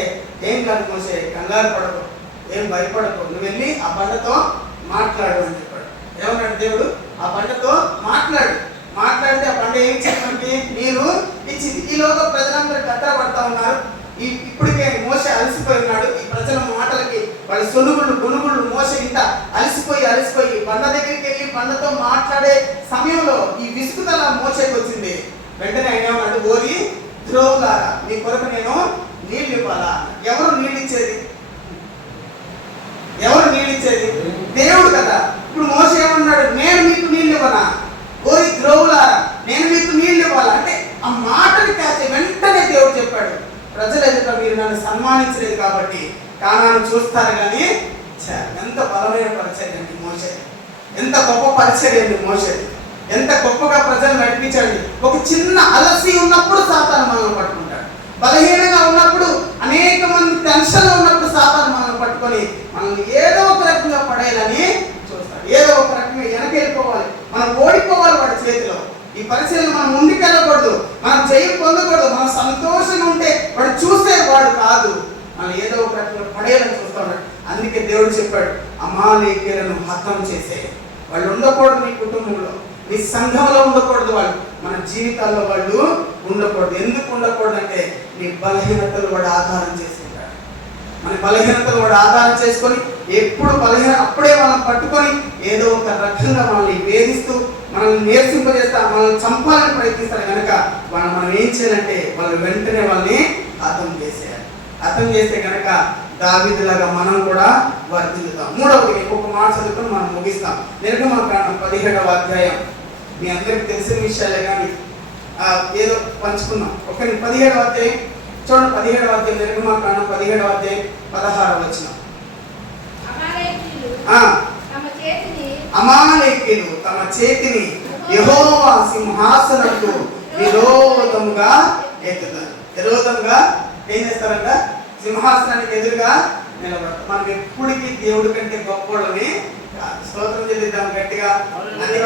ఏం కాదు మోషే, కంగారు పడకు, ఏం భయపడకు, నువ్వు వెళ్ళి ఆ బండతో మాట్లాడు అని చెప్పాడు. ఏమన్నాడు దేవుడు? ఆ బండతో మాట్లాడితే ఆ బండ ఏం చెప్పండి నీరు ఇచ్చింది. ఈలోగా ప్రజలందరూ కత్తర పడతా ఉన్నారు. ఇప్పటికే మోషే అలసిపోయి ఉన్నాడు. ఈ ప్రజల మాటలకి వాళ్ళ గునుగుళ్ళు మోషే ఇంట అలసిపోయి బండ దగ్గరికి వెళ్ళి బండతో మాట్లాడే సమయంలో ఈ విసుగుదల మోషేకి వచ్చింది. వెంటనే ఆయన ఏమన్నాడు? ఓరి ద్రోవులారా, నీ కొరకు నేను నీళ్ళు ఇవ్వాలా? ఎవరు నీళ్ళు ఇచ్చేది? దేవుడు కదా. ఇప్పుడు మోషే ఏమన్నాడు? నేను మీకు నీళ్ళు ఇవ్వనా? ఓరి ద్రోవులారా, నేను మీకు నీళ్ళు ఇవ్వాలా అంటే ఆ మాటని కాచే వెంటనే దేవుడు చెప్పాడు, ప్రజలు ఎదుట మీరు నన్ను సన్మానించలేదు కాబట్టి కానాను చూస్తారు కానీ. ఎంత బలమైన పరిచర్య అండి మోషే, ఎంత గొప్ప పరిచర్య అండి మోషే, ఎంత గొప్పగా ప్రజలు నడిపించండి. ఒక చిన్న అలసి ఉన్నప్పుడు సాతాను మనల్ని పట్టుకుంటాడు. బలహీనంగా ఉన్నప్పుడు, అనేక మంది టెన్షన్లో ఉన్నప్పుడు సాతాను మనల్ని పట్టుకొని మనల్ని ఏదో ఒక రకంగా పడేయాలని చూస్తాడు. ఏదో ఒక రకంగా వెనకెళ్ళిపోవాలి, మనం ఓడిపోవాలి వాడి చేతిలో. ఈ పరిచయం మనం ముందుకెళ్ళకూడదు, మనం జయం పొందకూడదు. మనం సంతోషంగా ఉంటే వాడు చూసేవాడు కాదు, మనం ఏదో ఒక రకంగా పడేయాలని చూస్తూ ఉన్నాడు. అందుకే దేవుడు చెప్పాడు, అమాలేకీయులను హతం చేసే వాళ్ళు ఉండకూడదు. నీ కుటుంబంలో, నీ సంఘంలో ఉండకూడదు. వాళ్ళు మన జీవితాల్లో వాళ్ళు ఉండకూడదు. ఎందుకు ఉండకూడదు అంటే నీ బలహీనతలు వాడు ఆధారం చేసుకుంటాడు. మన బలహీనతలు వాడు ఆధారం చేసుకొని ఎప్పుడు అప్పుడే మనం పట్టుకొని ఏదో ఒక రకంగా మనల్ని వేధిస్తూ మనల్ని నీరసింపజేస్తా, మనల్ని చంపాలని ప్రయత్నిస్తారు కనుక మనం ఏం చేయాలంటే వాళ్ళు వెంటనే వాళ్ళని హతం చేసేయాలి. హతం చేస్తే కనుక దావీదులాగా మనం కూడా వర్ధిల్లుతాం. మూడవది ఇంకొక మాట చదువుకొని మనం ముగిస్తాం. నిర్గమకాండం 17వ అధ్యాయం మీ అందరికి తెలిసిన విషయాలే కానీ ఏదో పంచుకుందాం. 17వ అధ్యాయం చూడండి. 17వ అధ్యాయం నిర్గమకాండం 17వ అధ్యాయం 16వ వచనం. అమాలేకీయులు తమ చేతిని యెహోవా సింహాసనకు విరోధముగా ఎత్తుతారు. విరోధంగా ఏం చేస్తారంట? సింహాసనానికి ఎదురుగా నిలబడతారు. మనం ఎప్పటికీ దేవుడి కంటే గొప్పవాళ్ళని స్తోత్రం చెల్లిద్దాం గట్టిగా. అందుకే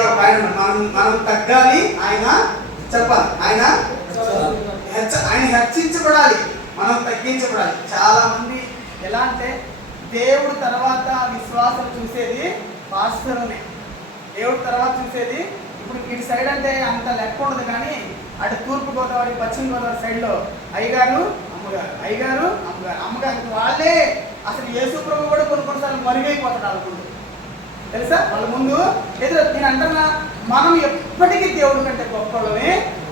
మనం తగ్గాలి, ఆయన చెప్పాలి, ఆయన హెచ్చించబడాలి, మనం తగ్గించబడాలి. చాలా మంది ఎలా అంటే దేవుడు తర్వాత విశ్వాసం చూసేది పాస్టర్నే. దేవుడు తర్వాత చూసేది, ఇప్పుడు ఇటు సైడ్ అంటే అంత లెక్క ఉండదు కానీ అటు తూర్పుగోదావరి పశ్చిమ గోదావరి సైడ్లో అయ్యగారు అమ్మగారు వాళ్ళే అసలు యేసు ప్రభు కూడా కొన్నిసార్లు మరుగైపోతాడు అనుకుంటూ, తెలుసా? వాళ్ళ ముందు నేను అంటున్నా, మనం ఎప్పటికీ దేవుడి కంటే గొప్పలమే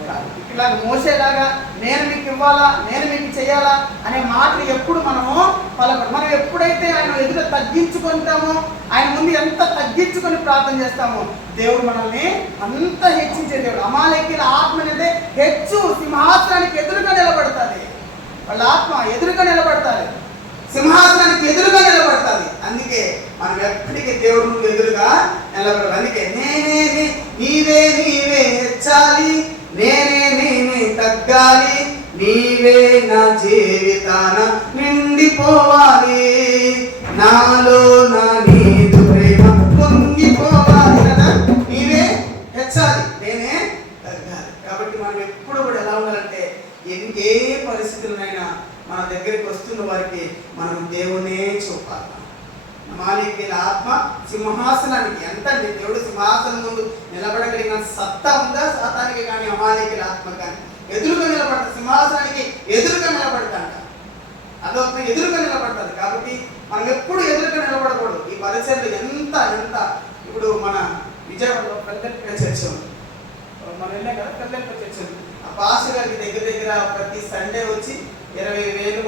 కాదు. ఇలాగ మోసేలాగా నేను మీకు ఇవ్వాలా, నేను మీకు చేయాలా అనే మాటలు ఎప్పుడు మనము పలకడం. మనం ఎప్పుడైతే ఆయన ఎదుట తగ్గించుకుంటామో, ఆయన ముందు ఎంత తగ్గించుకొని ప్రార్థన చేస్తామో, దేవుడు మనల్ని అంత హెచ్చించే దేవుడు. అమాలేకీయుల ఆత్మ అనేది హెచ్చు సింహాసనానికి ఎదురుగా నిలబడుతుంది. వాళ్ళ ఆత్మ ఎదురుగా నిలబడతారు, సింహాసనానికి ఎదురుగా నిలబడతాది. అందుకే మనం ఎప్పటికీ దేవుడు ముందు ఎదురుగా నిలబడాలి. అందుకే నీవే హెచ్చాలి, నేనే తగ్గాలి, నీవే నా జీవితాన నిండిపోవాలి, నాలో నా నీదు ప్రేమ పొంగిపోవాలి కదా. నీవే హెచ్చాలి, నేనే తగ్గాలి. కాబట్టి మనం ఎప్పుడు కూడా ఎలా ఉండాలంటే ఏ పరిస్థితులనైనా మన దగ్గరికి వస్తున్న వారికి మనం దేవునే చూపాలి. అమాలేకీయుల ఆత్మ సింహాసనానికి ఎంత అండి, దేవుడు సింహాసనం ముందు నిలబడగలిగిన సత్తా ఉందా సాతానికి కానీ అమాలేకీయుల ఆత్మ కానీ? ఎదురుగా నిలబడతారు, సింహాసనానికి ఎదురుగా నిలబడతాంట. అదొక ఎదురుగా నిలబడతారు. కాబట్టి మనం ఎప్పుడు ఎదురుగా నిలబడకూడదు. ఈ పరిచయలు ఎంత ఇప్పుడు మన విజయవాడలో పెద్దపల్లి చర్చ్ ఉంది, మనం వెళ్ళాం కదా, పెద్దపల్లి చర్చ్ ఉంది. ఆ పాస్టర్ గారికి దగ్గర ప్రతి సండే వచ్చి 20,000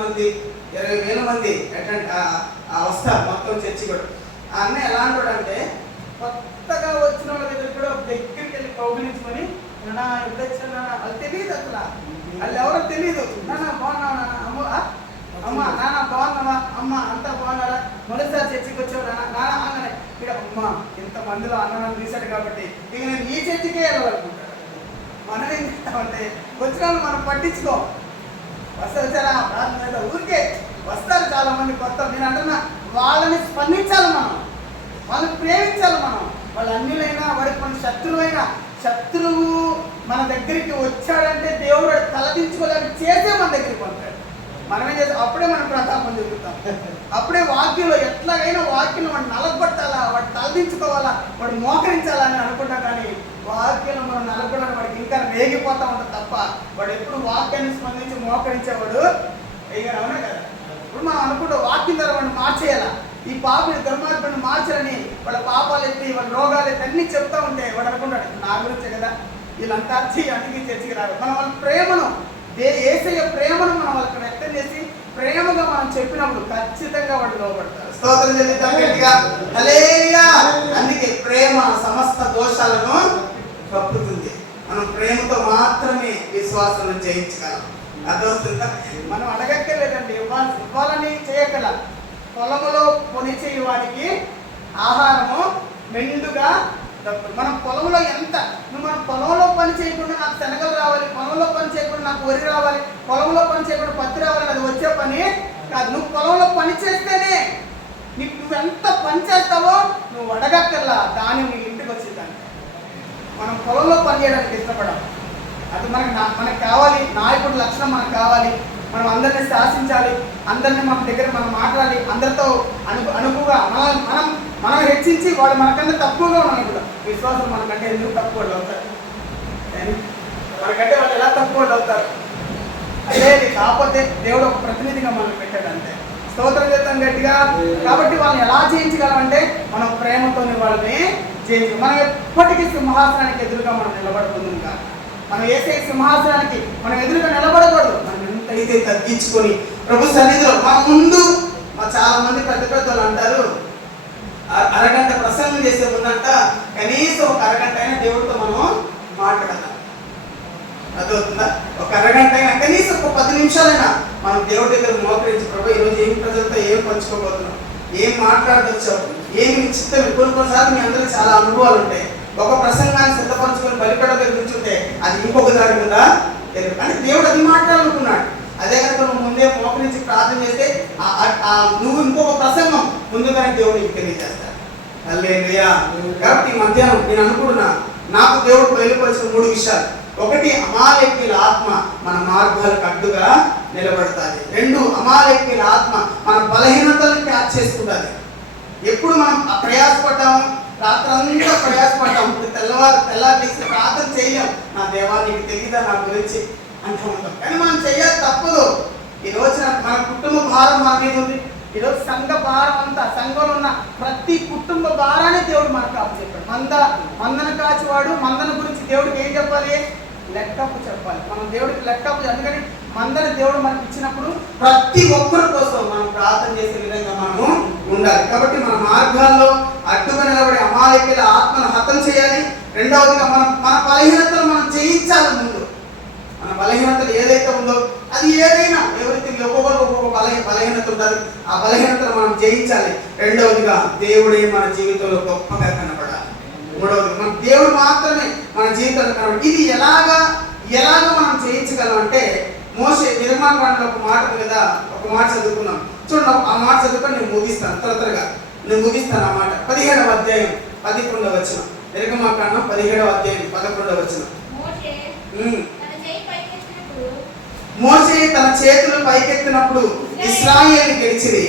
మంది అటెండ్ వస్తారు మొత్తం చర్చి కూడా. ఆ అన్న ఎలాంటి వాడు అంటే, కొత్తగా వచ్చిన వాళ్ళ దగ్గర కూడా దగ్గరికి వెళ్ళి కౌగిలించుకొని, నాన్న ఎప్పుడు వచ్చాను నాన్న, వాళ్ళు తెలియదు అసలు, వాళ్ళు ఎవరో తెలియదు. నాన్న బాగున్నావు నాన్న, అమ్మ నాన్న బాగున్నావా, అమ్మ అంతా బాగున్నారా, మొదటిసారి చర్చికి వచ్చావు నాన్న అనగానే ఇక్కడ అమ్మ ఇంతమందిలో అన్న నన్ను తీశాడు కాబట్టి ఇక నేను ఈ చర్చికే వెళ్ళాలనుకుంటాడు. మనం ఏం చేస్తామంటే వచ్చిన వాళ్ళు మనం పట్టించుకో, వచ్చారా ప్రార్థన ఊరికే వస్తారు చాలా మంది కొత్త. నేను అంటున్నా, వాళ్ళని స్పందించాలి మనం, వాళ్ళని ప్రేమించాలి మనం. వాళ్ళు అన్యులైనా వాడికి మన శత్రువు మన దగ్గరికి వచ్చాడంటే దేవుడు తలదించుకోలేక చేసే మన దగ్గరికి వస్తాడు. మనం ఏం చేస్తాం, అప్పుడే మనం ప్రతాపం చెబుతాం. అప్పుడే వాక్యంలో ఎట్లాగైనా వాక్యం వాడు నలగొట్టాలా, వాడు తలదించుకోవాలా, వాడు మోకరించాలా అని అనుకుంటాం. కానీ వాక్యంలో మనం నలగొట్టాలి, వాడికి ఇంకా వేగిపోతా ఉంటుంది తప్ప వాడు ఎప్పుడు వాక్యాన్ని స్పందించి మోకరించేవాడు వేయగా. అవునా కదా? ఇప్పుడు మనం అనుకుంటాం వాక్యం ద్వారా వాడిని మార్చేయాలా, ఈ పాపని దుర్మార్గుడిని మార్చాలని, వాళ్ళ పాపాలు ఎత్తి వాళ్ళ రోగాలు ఎత్తి అన్ని చెప్తా ఉంటే వాడు అనుకుంటాడు నా గురించే కదా వీళ్ళంతా వచ్చి అందుకే చర్చికి రారు. మనం వాళ్ళ ప్రేమను, యేసయ్య ప్రేమను మనం వాళ్ళకి వ్యక్తం చేసి ప్రేమగా మనం చెప్పినప్పుడు ఖచ్చితంగా వాడు లోపడతారు. స్తోత్రం చెల్లిద్దాం గట్టిగా, హల్లెలూయా. అందుకే ప్రేమ సమస్త దోషాలను కప్పుతుంది. మనం ప్రేమతో మాత్రమే విశ్వాసం జయించగలం. అదవుతుందా? మనం అడగక్కర్లేదండి, ఇవ్వాలని చేయగల. పొలములో పొని చేయి వారికి ఆహారము మెండుగా దక్కును. మనం పొలంలో మనం పొలంలో పని చేయకుండా నాకు శనగలు రావాలి, పొలంలో పని చేయకుండా నాకు వరి రావాలి, పొలంలో పని చేయకుండా పత్తి రావాలి, అది వచ్చే పని కాదు. నువ్వు పొలంలో పని చేస్తేనే నువ్వెంత పని చేస్తావో నువ్వు అడగక్కర్లా, దాని నీ ఇంటికి వచ్చిందంటే. మనం పొలంలో పని చేయడానికి ఇష్టపడం, అది మనకు కావాలి. నాయకుడి లక్షణం మనకు కావాలి. మనం అందరినీ శాసించాలి, అందరినీ మన దగ్గర మనం మాట్లాడాలి, అందరితో అనుకుగా మనం హెచ్చించి వాళ్ళు మనకంటే తక్కువగా ఉన్నాను కూడా. విశ్వాసం మనకంటే ఎందుకు తక్కువ వాళ్ళు అవుతారు? మనకంటే వాళ్ళు ఎలా తక్కువ వాళ్ళు అవుతారు? అదే కాకపోతే దేవుడు ఒక ప్రతినిధిగా మనం పెట్టాడు అంతే. స్తోత్రం చేద్దాం గట్టిగా. కాబట్టి వాళ్ళని ఎలా జయించగలమంటే మనం ప్రేమతోని వాళ్ళని జయించు. మనం ఎప్పటికీ సింహాసనానికి ఎదురుగా మనం నిలబడుతుంది కాదు. మనం వేసే సింహాసనానికి మనం ఎదురుగా నిలబడకూడదు. మనం ఎంతైతే తగ్గించుకొని ప్రభు సన్నిధిలో మన ముందు చాలా మంది పెద్ద వాళ్ళు అంటారు, అరగంట ప్రసంగం చేసే ముందంట కనీసం ఒక అరగంట అయినా దేవుడితో మనం మాట్లాడాలి. అదవుతుందా? ఒక అరగంట అయినా కనీసం ఒక 10 నిమిషాలైనా మనం దేవుడి దగ్గర మోకరించి, ప్రభు ఈరోజు ఏం ప్రజలతో ఏం పంచుకోబోతున్నాం, ఏం మాట్లాడొచ్చావు, ఏమి చిత్తం. కొన్నిసార్లు మీ అందరికీ చాలా అనుభవాలు ఉంటాయి. ఒక ప్రసంగాన్ని సిద్ధపరచుకొని బలిపేట దగ్గర కూర్చుంటే అది ఇంకొక దారి మీద తెలియదు. అంటే దేవుడు అది మాట్లాడాలనుకున్నాడు. అదే కనుక నువ్వు ముందే మోకరించి ప్రార్థన చేస్తే నువ్వు ఇంకొక ప్రసంగం ముందుగానే దేవుడికి తెలియజేస్తాడు. హల్లెలూయా. కాబట్టి మధ్యాహ్నం నేను అనుకుంటున్నా, నాకు దేవుడు బయలుపరిచిన 3 విషయాలు. 1, అమాలేకీయుల ఆత్మ మన మార్గాలకు అడ్డుగా నిలబడుతుంది. 2, అమాలేకీయుల ఆత్మ మన బలహీనతలను క్యాచ్ చేసుకుంటుంది. ఎప్పుడు మనం ప్రయాసపడ్డాము, రాత్రంతా ప్రయాసపడ్డాం, ఇప్పుడు తెల్లారి ప్రార్థన చేయలేం. నా దేవా నీకు తెలియదా నా గురించి అంటూ ఉంటాం. కానీ మనం చెయ్యాలి, తప్పదు. ఈ రోజున మన కుటుంబ భారం మన మీద ఉంది. ఈరోజు సంఘ భారం అంతా, సంఘంలో ఉన్న ప్రతి కుటుంబ భారాన్ని దేవుడు మనకు అప్పచెప్పాడు. మందను కాచివాడు మందన గురించి దేవుడికి ఏం చెప్పాలి? లెక్కపు చెప్పాలి. మనం దేవుడికి లెక్కపు. అందుకని మందని దేవుడు మనకి ఇచ్చినప్పుడు ప్రతి ఒక్కరి కోసం మనం ప్రార్థన చేసే విధంగా మనము ఉండాలి. కాబట్టి మన మార్గాల్లో అడ్డుగా నిలబడి అమాలేకీయుల ఆత్మను హతం చేయాలి. రెండవదిగా మన బలహీనతలు మనం జయించాలి. ముందు మన బలహీనతలు ఏదైతే ఉందో అది ఏదైనా ఎవరికి ఒక్కొక్క బలహీనత ఉంటుంది, ఆ బలహీనతను మనం జయించాలి. రెండవదిగా దేవుడే మన జీవితంలో గొప్పగా కనపడాలి. మూడవది మన దేవుడు మాత్రమే మన జీవితంలో కనపడాలి. ఇది ఎలాగా మనం జయించగలం అంటే, మోషే నిర్మాణకాండలో ఒక మాట ఉంది కదా, ఒక మాట చదువుకున్నాం చూడండి. ఆ మాట చదువుకొని నేను ముగిస్తాను, త్వరగా నేను ముగిస్తాను. ఆ మాట 17వ అధ్యాయం 11వ వచనం. నిర్గమాకాండం 17వ అధ్యాయం 11వ వచనం. మోషే తన చేతులు పైకెత్తినప్పుడు ఇశ్రాయేలు గెలిచింది.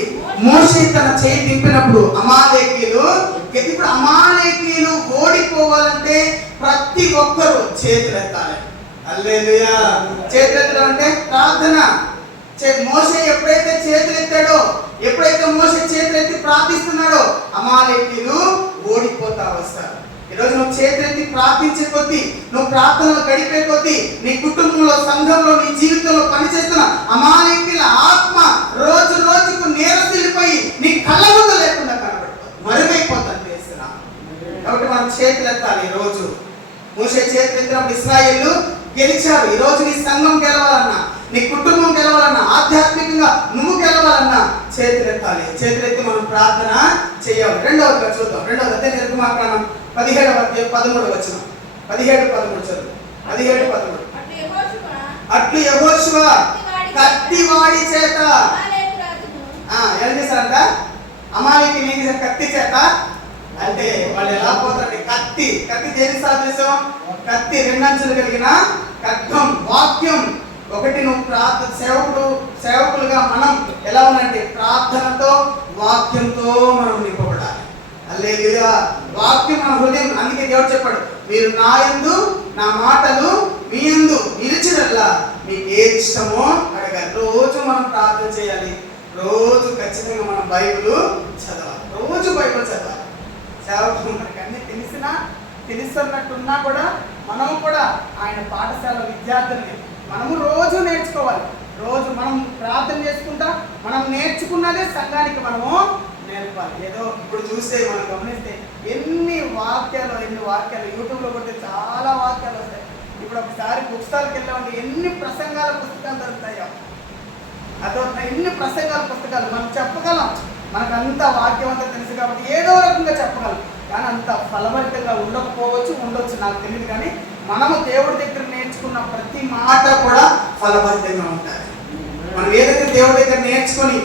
మోషే తన చేయి దింపినప్పుడు అమాలేకీయులు. ఇప్పుడు అమాలేకీయులు ఓడిపోవాలంటే ప్రతి ఒక్కరూ చేతులు ఎత్తాలి. హల్లెలూయా. చేతులెత్తడం అంటే ప్రార్థన. మోషే ఎప్పుడైతే చేతులు ఎత్తాడో, ఎప్పుడైతే మోషే చేతులు ఎత్తి ప్రార్థిస్తున్నాడో అమాలేకీయులు ఓడిపోతా వస్తారు. ఈరోజు నువ్వు చేతులెత్తి ప్రార్థించే కొద్దీ, నువ్వు ప్రార్థనలో గడిపే కొద్దీ, నీ కుటుంబంలో, సంఘంలో, నీ జీవితంలో పనిచేస్తున్న అమాలేకీయుల ఆత్మ రోజు రోజుకు నేరసిల్లిపోయి నీ కళ్ళ ముందు లేకుండా కనబడుతుంది, మరుగైపోతుంది చేస్తున్నా. కాబట్టి మనం చేతులు ఎత్తాలి. ఈ రోజు మోషే చేతులు ఎత్తినప్పుడు ఇశ్రాయేలు గెలిచారు. ఈ రోజు నీ సంఘం గెలవాలన్నా, నీ కుటుంబం గెలవాలన్నా, ఆధ్యాత్మికంగా నువ్వు గెలవాలన్నా చేతులెత్తాలి. చేతులెత్తి మనం ప్రార్థన చేయాలి. రెండవదిగా చూద్దాం. రెండవది అదే నిర్గమాకాండం 17:13 వచనం. 17:13 చదువు. 17:13. అట్లు యెహోషువ కత్తివాడి చేత ఏం చేశారంట? అమాలేకీయులు ఏం చేశారు? కత్తి చేత. అంటే వాళ్ళు ఎలా పోతారంటే కత్తి దేని సాదృశ్యం? కత్తి రెండంచులు కలిగిన ఖడ్గం, వాక్యం. ఒకటి నువ్వు సేవకులుగా మనం ఎలా ఉందంటే ప్రార్థనతో, వాక్యంతో మనం నింపబడాలి. హల్లెలూయా. వాక్యం మన హృదయం. అందుకే దేవుడు చెప్పాడు, మీరు నా యందు, నా మాటలు మీ యందు నిలిచినట్లా మీకు ఏది ఇష్టమో అడగాలి. రోజు మనం ప్రార్థన చేయాలి. రోజు ఖచ్చితంగా మనం బైబిల్ చదవాలి. రోజు బైబిల్ చదవాలి. సేవకులు మనకి అన్ని తెలుస్తున్నట్టున్నా కూడా మనము కూడా ఆయన పాఠశాల విద్యార్థుల్ని మనము రోజు నేర్చుకోవాలి. రోజు మనం ప్రార్థన చేసుకుంటా మనం నేర్చుకున్నదే సంఘానికి మనము నేర్పాలి. ఏదో ఇప్పుడు చూస్తే మనం గమనిస్తే ఎన్ని వాక్యాలు యూట్యూబ్లో కొడితే చాలా వాక్యాలు వస్తాయి. ఇప్పుడు ఒకసారి బుక్ స్టాల్కి వెళ్ళామంటే ఎన్ని ప్రసంగాల పుస్తకాలు దొరుకుతాయో, ఎన్ని ప్రసంగాల పుస్తకాలు మనం చెప్పగలం. మనకు అంత వాక్యం అంతా తెలుసు కాబట్టి ఏదో రకంగా చెప్పగలం. కానీ అంత ఫలభరితంగా ఉండొచ్చు నాకు తెలియదు. కానీ మనము దేవుడి దగ్గర నేర్చుకున్న ప్రతి మాట కూడా ఫలభరితంగా ఉంటాయి. మనం ఏదైతే దేవుడి దగ్గర నేర్చుకొని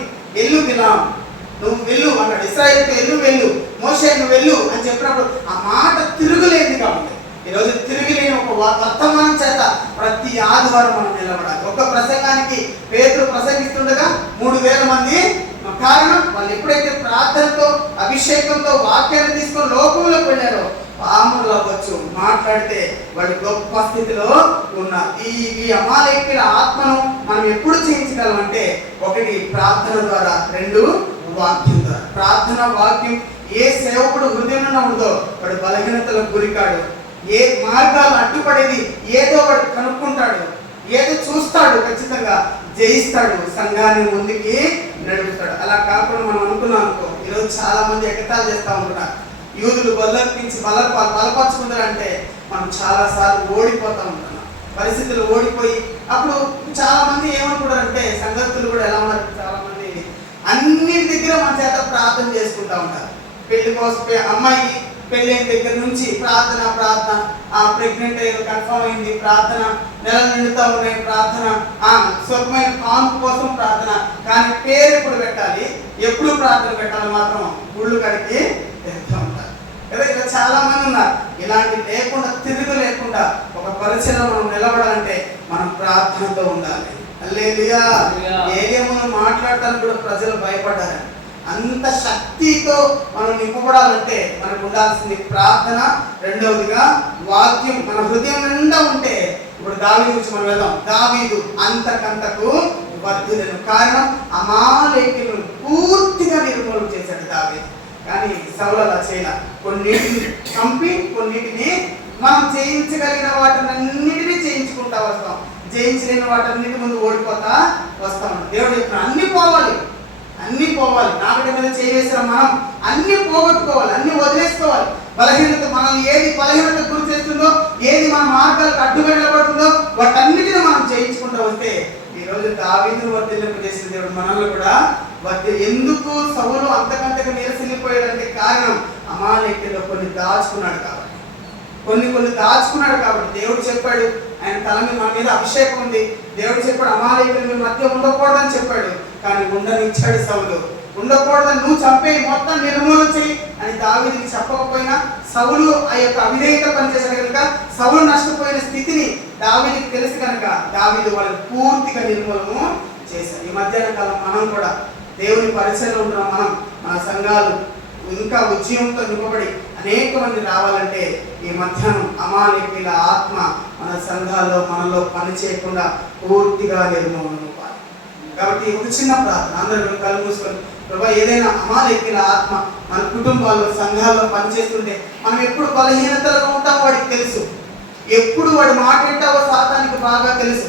నువ్వు వెళ్ళు అన్నాడు. ఇశ్రాయేలుకు వెళ్ళు, మోషే నువ్వు వెళ్ళు అని చెప్పినప్పుడు ఆ మాట తిరుగులేదు. కాబట్టి ఈరోజు తిరిగిలేని ఒక వర్తమానం చేత ప్రతి ఆదివారం మనం నిలబడాలి. ఒక ప్రసంగానికి పేతురు ప్రసంగిస్తుండగా 3000 మంది. కారణం వాళ్ళు ఎప్పుడైతే ప్రార్థనతో, అభిషేకంతో వాక్యాన్ని తీసుకొని లోకంలోకి వెళ్ళారో పాములు అవ్వచ్చు, మాట్లాడితే వాళ్ళు గొప్ప స్థితిలో ఉన్నారు. ఈ అమాలేకీయుల ఆత్మను మనం ఎప్పుడు చేయించగలమంటే, ఒకటి ప్రార్థన ద్వారా, రెండు వాక్యం ద్వారా. ప్రార్థన, వాక్యం. ఏ సేవకుడు హృదయంలో ఉందో వాడు బలహీనతలకు గురికాడు. ఏ మార్గాలు అడ్డుపడేది ఏదో వాడు కనుక్కుంటాడు, ఏదో చూస్తాడు, ఖచ్చితంగా జయిస్తాడు, సంఘాన్ని ముందుకి నడుపుతాడు. అలా కాకుండా మనం అనుకున్నాం అనుకో, ఈరోజు చాలా మంది ఎగతాళి చేస్తూ ఉంటున్నారు. యూదులు బలర్పించి బలపరుచుకుంటారంటే మనం చాలాసార్లు ఓడిపోతూ ఉంటున్నాం. పరిస్థితులు ఓడిపోయి అప్పుడు చాలా మంది ఏమనుకుంటారంటే, సంగతులు కూడా ఎలా ఉన్నారు, చాలా మంది అన్నిటి దగ్గర మన చేత ప్రార్థన చేసుకుంటూ ఉంటారు. పెళ్లి కోసం అమ్మాయి పెళ్ళైన దగ్గర నుంచి ప్రార్థన, ప్రెగ్నెంట్ అయ్యేది కన్ఫర్మ్ అయింది ప్రార్థన, నెలలు నిండుతా ఉన్నాయి ప్రార్థన, స్వల్పమైన కాన్పు కోసం ప్రార్థన. కానీ పేరు ఎప్పుడు పెట్టాలి, ఎప్పుడు ప్రార్థన పెట్టాలి మాత్రం గుళ్ళు కడికి వెళ్తూ ఉంటారు కదా. ఇలా చాలా మంది ఉన్నారు. ఇలాంటి లేకుండా, తిరుగు లేకుండా ఒక పరిచయం మనం నిలబడాలంటే మనం ప్రార్థనతో ఉండాలి. హల్లెలూయా. ఏదేమో మాట్లాడటానికి కూడా ప్రజలు భయపడ్డారు. అంత శక్తితో మనం నింపబడాలంటే మనకు ఉండాల్సింది ప్రార్థన, రెండవదిగా వాక్యం మన హృదయం నిండా ఉంటే. ఇప్పుడు దావీదు గురించి మనం వెళ్దాం. దావీదు అంతకంతకు వర్ధిల్లెను. కారణం అమాలేకీయులను పూర్తిగా నిర్మూలన చేశాడు దావీదు. కానీ సౌలు అలా చేయాల. కొన్నిటిని చంపి, కొన్నిటిని మనం చేయించగలిగిన వాటినన్నిటినీ చేయించుకుంటా వస్తాం, జయించలేని వాటన్నిటి ముందు ఓడిపోతా వస్తాం. దేవుడు చెప్పిన అన్ని పోవాలి. నాగటి మీద చేసిన మనం అన్ని పోగొట్టుకోవాలి, అన్ని వదిలేసుకోవాలి. బలహీనత మనల్ని ఏది బలహీనత గురి చేస్తుందో, ఏది మన మార్గాలకు అడ్డుగా నిలబడుతుందో వాటన్నిటిని మనం చేయించుకుంటూ వస్తే ఈరోజు దావీదును వర్ధిల్లింప చేసిన దేవుడు మనల్ని కూడా ఎందుకు సౌలు అంతకంతగా నీరసిల్లిపోయాడంటే కారణం అమాలేకీయుల్లో కొన్ని దాచుకున్నాడు కాబట్టి దేవుడు చెప్పాడు, ఆయన తల మీద మన మీద అభిషేకం ఉంది. దేవుడు చెప్పాడు అమాలేకీయులు మీ మధ్య ఉండకూడదని చెప్పాడు. కానీ ఉండనిచ్చాడు సౌలు. ఉండకూడదని నువ్వు చంపేయి, మొత్తం నిర్మూలన చేయి అని దావీదుకి చెప్పకపోయినా సౌలు ఆ యొక్క అవిధేయత పనిచేశాడు కనుక సౌలు నష్టపోయిన స్థితిని దావీదుకి తెలుసు కనుక దావీదు వాళ్ళని పూర్తిగా నిర్మూలన చేశాడు. ఈ మధ్యాహ్న కాలం మనం కూడా దేవుని పరిచయంలో ఉంటున్నాం. మన సంఘాలు ఇంకా ఉద్యమంతో నింపబడి అనేక మంది రావాలంటే ఈ మధ్యాహ్నం అమాలేకీల ఆత్మ మన సంఘాల్లో మనలో పని చేయకుండా పూర్తిగా నిర్మూలన అవ్వాలి. కాబట్టి ఒక చిన్న ప్రార్థన, అందరూ కళ్ళు మూసుకొని, ప్రభా ఏదైనా అమాలేకీల ఆత్మ మన కుటుంబాల్లో సంఘాల్లో పనిచేస్తుంటే మనం ఎప్పుడు బలహీనతలుగా ఉంటామో వాడికి తెలుసు. ఎప్పుడు వాడు మాట వింటావో సాతానికి బాగా తెలుసు.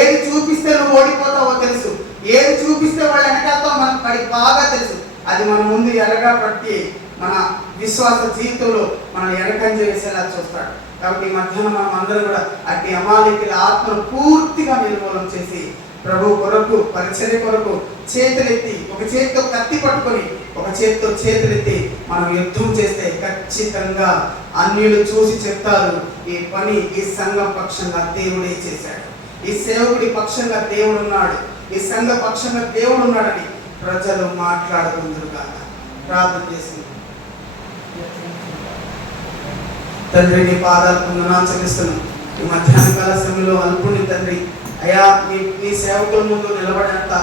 ఏది చూపిస్తే నువ్వు ఓడిపోతావో తెలుసు. ఏది చూపిస్తే వాళ్ళు వెనకాలతావో మనకు వాడికి బాగా తెలుసు. అది మన ముందు ఎరగా పట్టి మన విశ్వాస జీవితంలో మనం ఎరకంజ వేసేలా చూస్తాడు. కాబట్టి ఈ మధ్యాహ్నం మనం అందరం కూడా అట్టి అమాలేకీల ఆత్మను పూర్తిగా నిర్మూలన చేసి ప్రభు కొరకు, పరిచర్య కొరకు చేతులెత్తి, ఒక చేతితో కత్తి పట్టుకొని ఒక చేతితో చేతులెత్తి మనం యుద్ధం చేస్తే ఖచ్చితంగా అన్యులు చూసి చెప్తారు, ఈ పని ఈ సంఘం పక్షంగా దేవుడే చేశాడు, ఈ సేవకుడి పక్షంగా దేవుడు ఉన్నాడు, ఈ సంఘ పక్షంగా దేవుడు ఉన్నాడని ప్రజలు మాట్లాడుకుందరు కాక. ప్రార్థన చేసింది. తండ్రి నీ పాదాలకు వందనాలు చెల్లిస్తున్నాను. ఈ మధ్యాహ్న కాల సమయంలో అల్పుని తండ్రి అయ్యా, నీ సేవకుల ముందు నిలబడేంత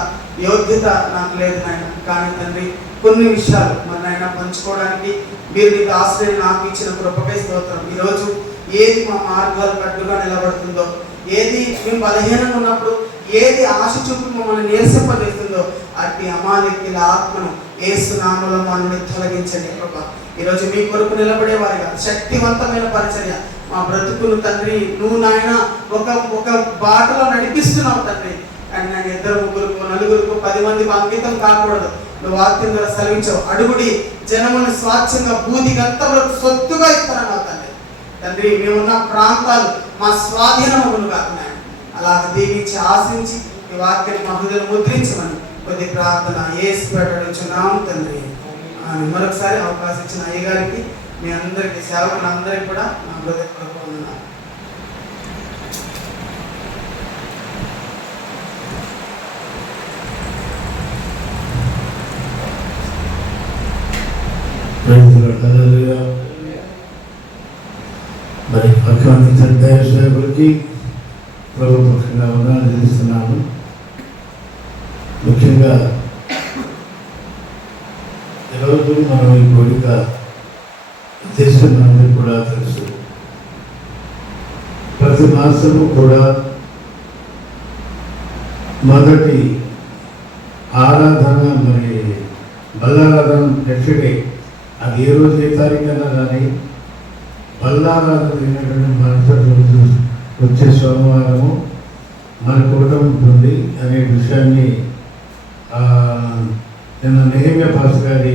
యోగ్యత నాకు లేదు నాయన. కానీ తండ్రి కొన్ని విషయాలు మరి నాయన పంచుకోవడానికి మీరు నీకు ఆశ్రయం నాకు ఇచ్చిన కృపకై స్తోత్రం. ఈరోజు ఏది మా మార్గాలు కట్టుగా నిలబడుతుందో, ఏది మేము బలహీనంగా ఉన్నప్పుడు ఏది ఆశ చూపి మమ్మల్ని నీరసింపజేస్తుందో అట్టి అమాలేకీల ఆత్మను యేసు నామములో మా నుండి తొలగించండి ప్రభా. ఈరోజు మీ కొరకు నిలబడేవారిగా శక్తివంతమైన పరిచర్య మా బ్రతుకును తండ్రి నువ్వు నాయన ఒక బాటలో నడిపిస్తున్నావు తండ్రి. కానీ నేను 2, 3, 4, 10 మందికి అంకితం కాకూడదు. నువ్వు వాక్యం ద్వారా సెలవించావు, అడుగుడి జనమును స్వాచ్ఛంగా భూదిగంతములకు సొత్తుగా ఇస్తానన్నావు తండ్రి. తండ్రి మేమున్న ప్రాంతాలు మా స్వాధీనమును కాకున్నాయి. అలా దీవించి ఆశించి ఈ వాక్యాన్ని మా హృదయం ముద్రించమని కొద్ది ప్రార్థన యేసు పెట్టడం తండ్రి. మరొకసారి అవకాశం ఇచ్చిన అయ్య గారికి, మీ అందరికీ, సేవకులందరికీ కూడా నా హృదయపూర్వక వందనాలు. మరి అటువంటి సేవకులకి ప్రభుత్వంగా వందనాలు చెల్లిస్తున్నాను. ముఖ్యంగా ఈరోజు మనం ఈ కోరిక ఉద్దేశం మనందరికీ కూడా తెలుసు. ప్రతి మాసము కూడా మొదటి ఆరాధన, మరి బల్లారాధన నెక్స్ట్ డే, అది ఏ రోజు ఏ తారీఖైనా కానీ బల్లారాధన జరిగినటువంటి మరుసటి రోజు వచ్చే సోమవారము మన కూటమి ఉంటుంది అనే విషయాన్ని నిన్న నెహెమ్యా పాస్టర్ గారి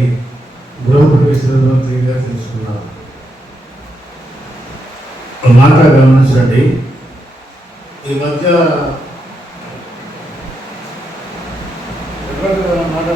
గృహప్రవేశంలో క్లియర్గా తెలుసుకున్నాను. మాట గమనించండి. ఈ మధ్య మాట